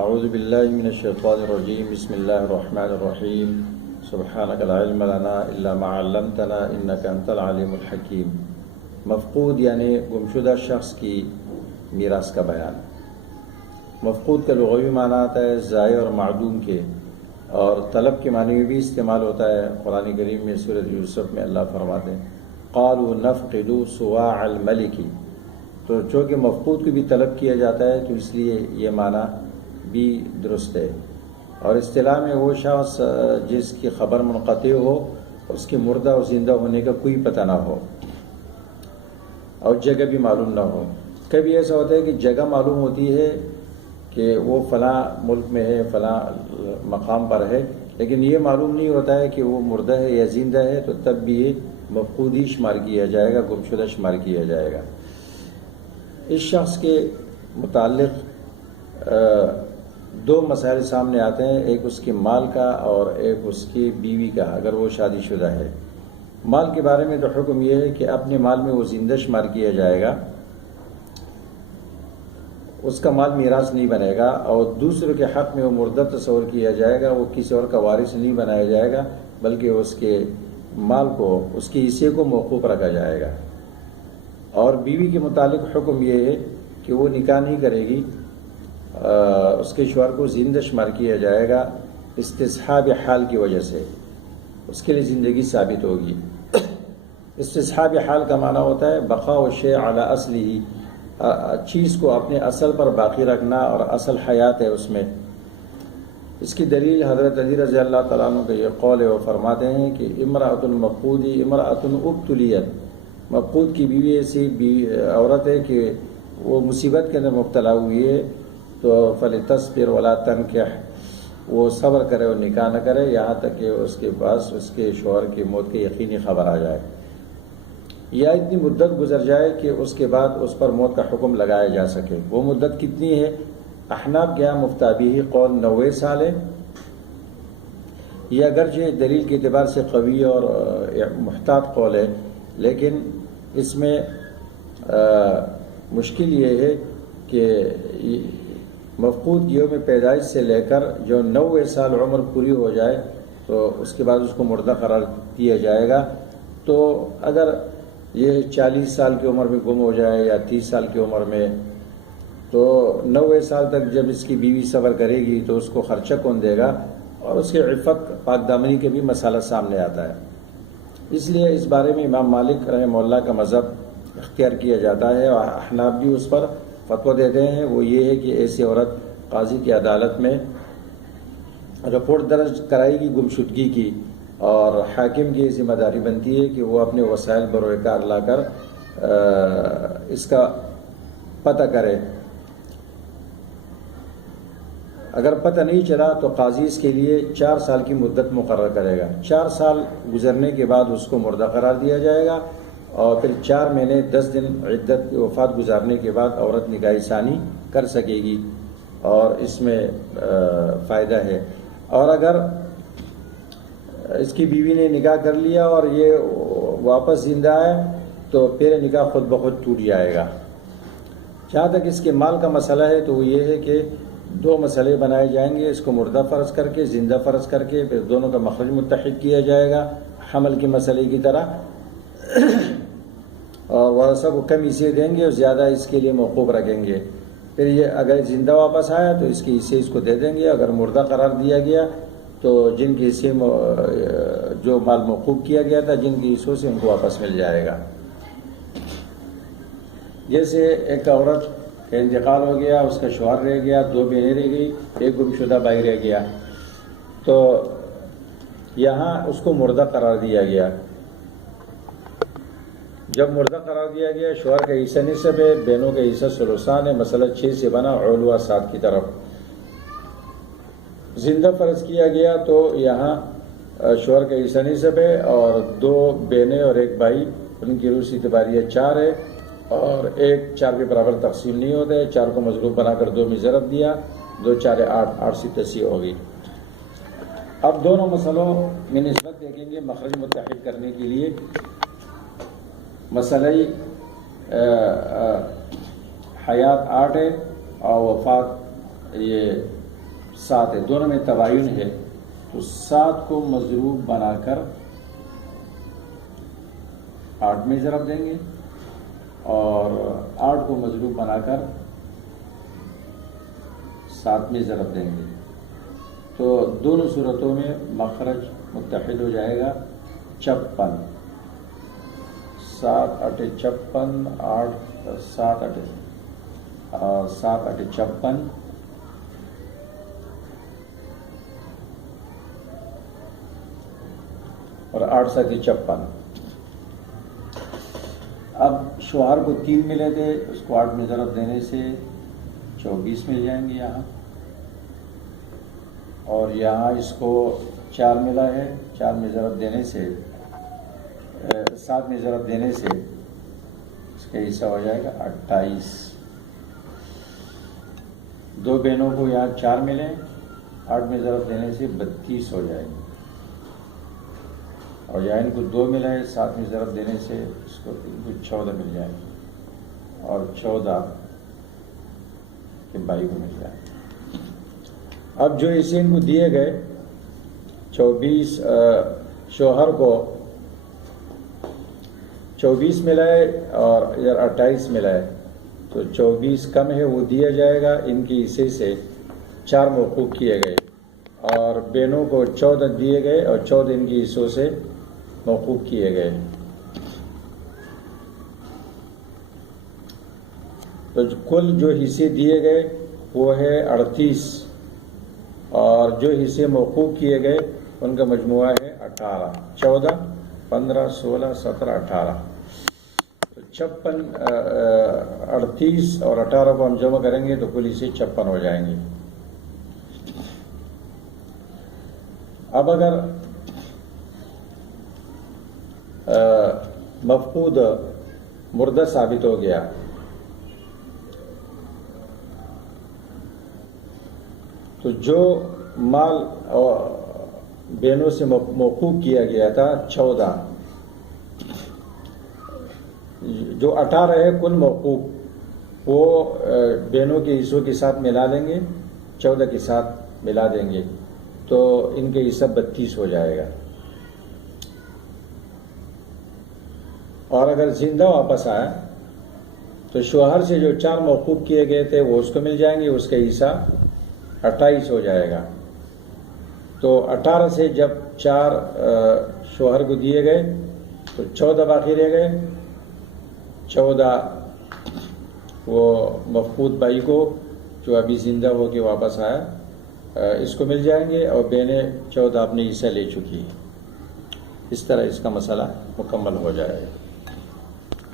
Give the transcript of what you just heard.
اعوذ باللہ من الشیطان الرجیم بسم اللہ الرحمن الرحیم سبحانک لا علم لنا الا ما علمتنا انک انت العلیم الحکیم۔ مفقود یعنی گمشدہ شخص کی میراث کا بیان۔ مفقود کا لغوی معنی آتا ہے ضائع اور معدوم کے، اور طلب کے معنی میں بھی استعمال ہوتا ہے۔ قرآن کریم میں سورۃ یوسف میں اللہ فرماتے ہیں قالوا نفقد صواع الملک، تو چونکہ مفقود کو بھی طلب کیا جاتا ہے تو اس لیے یہ معنی بھی درست ہے۔ اور اصطلاح میں وہ شخص جس کی خبر منقطع ہو، اس کے مردہ اور زندہ ہونے کا کوئی پتہ نہ ہو اور جگہ بھی معلوم نہ ہو۔ کبھی ایسا ہوتا ہے کہ جگہ معلوم ہوتی ہے کہ وہ فلاں ملک میں ہے، فلاں مقام پر ہے، لیکن یہ معلوم نہیں ہوتا ہے کہ وہ مردہ ہے یا زندہ ہے، تو تب بھی یہ مفقود ہی شمار کیا جائے گا، گمشدہ شمار کیا جائے گا۔ اس شخص کے متعلق دو مسائل سامنے آتے ہیں، ایک اس کے مال کا اور ایک اس کی بیوی کا، اگر وہ شادی شدہ ہے۔ مال کے بارے میں تو حکم یہ ہے کہ اپنے مال میں وہ زندہ شمار کیا جائے گا، اس کا مال میراث نہیں بنے گا، اور دوسروں کے حق میں وہ مردہ تصور کیا جائے گا، وہ کسی اور کا وارث نہیں بنایا جائے گا، بلکہ اس کے مال کو، اس کے حصے کو موقوف رکھا جائے گا۔ اور بیوی کے متعلق حکم یہ ہے کہ وہ نکاح نہیں کرے گی، اس کے شوہر کو زندہ شمار کیا جائے گا استصحاب حال کی وجہ سے، اس کے لیے زندگی ثابت ہوگی۔ استصحاب حال کا معنی ہوتا ہے بقاء الشیء علی اصلہ، چیز کو اپنے اصل پر باقی رکھنا، اور اصل حیات ہے اس میں۔ اس کی دلیل حضرت علی رضی اللہ تعالیٰ عنہ کا یہ قول ہے، وہ فرماتے ہیں کہ امرأۃ المفقود امرأۃ ابتلیت، مفقود کی بیوی ایسی عورت ہے کہ وہ مصیبت کے اندر مبتلا ہوئی ہے، تو فلتصبر ولا تنکح، وہ صبر کرے اور نکاح نہ کرے یہاں تک کہ اس کے پاس اس کے شوہر کی موت کی یقینی خبر آ جائے، یا اتنی مدت گزر جائے کہ اس کے بعد اس پر موت کا حکم لگایا جا سکے۔ وہ مدت کتنی ہے؟ احناف کے یہاں مفتابی قول 90 سال ہے۔ یہ اگرچہ دلیل کے اعتبار سے قوی اور محتاط قول ہے، لیکن اس میں مشکل یہ ہے کہ مفقود یوم پیدائش سے لے کر جو 90 سال عمر پوری ہو جائے تو اس کے بعد اس کو مردہ قرار دیا جائے گا۔ تو اگر یہ 40 سال کی عمر میں گم ہو جائے یا 30 سال کی عمر میں، تو 90 سال تک جب اس کی بیوی صبر کرے گی تو اس کو خرچہ کون دے گا؟ اور اس کے عفت پاک دامنی کے بھی مسئلہ سامنے آتا ہے۔ اس لیے اس بارے میں امام مالک رحمہ اللہ کا مذہب اختیار کیا جاتا ہے، اور احناف بھی اس پر فتویٰ دیتے ہیں۔ وہ یہ ہے کہ ایسی عورت قاضی کی عدالت میں رپورٹ درج کرائے گی گمشدگی کی، اور حاکم کی ذمہ داری بنتی ہے کہ وہ اپنے وسائل بروئے کار لا کر اس کا پتہ کرے۔ اگر پتہ نہیں چلا تو قاضی اس کے لیے 4 سال کی مدت مقرر کرے گا۔ 4 سال گزرنے کے بعد اس کو مردہ قرار دیا جائے گا، اور پھر 4 مہینے 10 دن عدت وفات گزارنے کے بعد عورت نکاح ثانی کر سکے گی، اور اس میں فائدہ ہے۔ اور اگر اس کی بیوی نے نکاح کر لیا اور یہ واپس زندہ ہے تو پھر نکاح خود بخود ٹوٹ جائے گا۔ جہاں تک اس کے مال کا مسئلہ ہے تو وہ یہ ہے کہ 2 مسئلے بنائے جائیں گے، اس کو مردہ فرض کر کے، زندہ فرض کر کے، پھر دونوں کا مخرج متحد کیا جائے گا حمل کے مسئلے کی طرح، اور ورثہ کو کم حصے دیں گے اور زیادہ اس کے لیے موقوف رکھیں گے۔ پھر یہ اگر زندہ واپس آیا تو اس کے حصے اس کو دے دیں گے، اگر مردہ قرار دیا گیا تو جن کے حصے جو مال موقوف کیا گیا تھا جن کے حصوں سے ان کو واپس مل جائے گا۔ جیسے ایک عورت کا انتقال ہو گیا، اس کا شوہر رہ گیا، 2 بہنیں رہ گئی، ایک گمشدہ بھائی رہ گیا، تو یہاں اس کو مردہ قرار دیا گیا۔ جب مردہ قرار دیا گیا، شوہر کا حصہ نصف ہے، بہنوں کا حصہ ثلثان ہے، مسئلہ 6 سے بنا علوہ 7 کی طرف۔ زندہ فرض کیا گیا تو یہاں شوہر کا حصہ نصف ہے، اور 2 بہنیں اور 1 بھائی، ان کی روس اعتباریہ 4 ہے، اور 1 4 کے برابر تقسیم نہیں ہوتا ہے، 4 کو مضروب بنا کر 2 میں ضرب دیا، 2 4 8، 8 سے تصحیح ہوگی۔ اب دونوں مسئلوں میں نسبت دیکھیں گے مخرج متحد کرنے کے لیے۔ مسئلہ حیات 8 ہے اور وفات یہ 7 ہے، دونوں میں تباین ہے، تو 7 کو مضروب بنا کر 8 میں ضرب دیں گے اور 8 کو مضروب بنا کر 7 میں ضرب دیں گے، تو دونوں صورتوں میں مخرج متحد ہو جائے گا 56، 7 8 56، 8 7 8 56 اور 8 7 56۔ اب شوہر کو 3 ملے تھے، اس کو 8 میں ضرب دینے سے 24 مل جائیں گے یہاں، اور یہاں اس کو 4 ملا ہے، 4 میں ضرب دینے سے 7 میں ضرب دینے سے اس کا حصہ ہو جائے گا 28۔ 2 بہنوں کو یہاں 4 ملے، 8 میں ضرب دینے سے 32 ہو جائے گا، اور یہاں ان کو 2 ملا ہے، 7 میں ضرب دینے سے اس کو 14 مل جائے گا، اور 14 کے بھائی کو مل جائے گا۔ اب جو اسے ان کو دیے گئے 24، شوہر کو 24 ملا ہے اور ادھر 28 ملا ہے، تو 24 کم ہے وہ دیا جائے گا، ان کے حصے سے 4 موقوف کیے گئے، اور بہنوں کو 14 دیے گئے اور 14 ان کے حصوں سے موقوف کیے گئے، تو کل جو حصے دیے گئے وہ ہے 38، اور جو حصے موقوف کیے گئے ان کا مجموعہ ہے 18، 14 15 16 17 18، 56 38 اور 18 کو ہم جمع کریں گے تو کل حصے 56 ہو جائیں گے۔ اب اگر مفقود مردہ ثابت ہو گیا تو جو مال بہنوں سے موقوف کیا گیا تھا 14، جو 18 ہے کل موقوف وہ بہنوں کے حصوں کے ساتھ ملا لیں گے، 14 کے ساتھ ملا دیں گے، تو ان کے حصہ 32 ہو جائے گا، اور اگر زندہ واپس آیا تو شوہر سے جو 4 موقوف کیے گئے تھے وہ اس کو مل جائیں گے، اس کا حصہ 28 ہو جائے گا، تو 18 سے جب 4 شوہر کو دیے گئے تو 14 باقی رہ گئے، 14 وہ مفقود بھائی کو جو ابھی زندہ ہو کے واپس آیا اس کو مل جائیں گے، اور بہنیں 14 اپنے حصہ لے چکی ہیں۔ اس طرح اس کا مسئلہ مکمل ہو جائے گا۔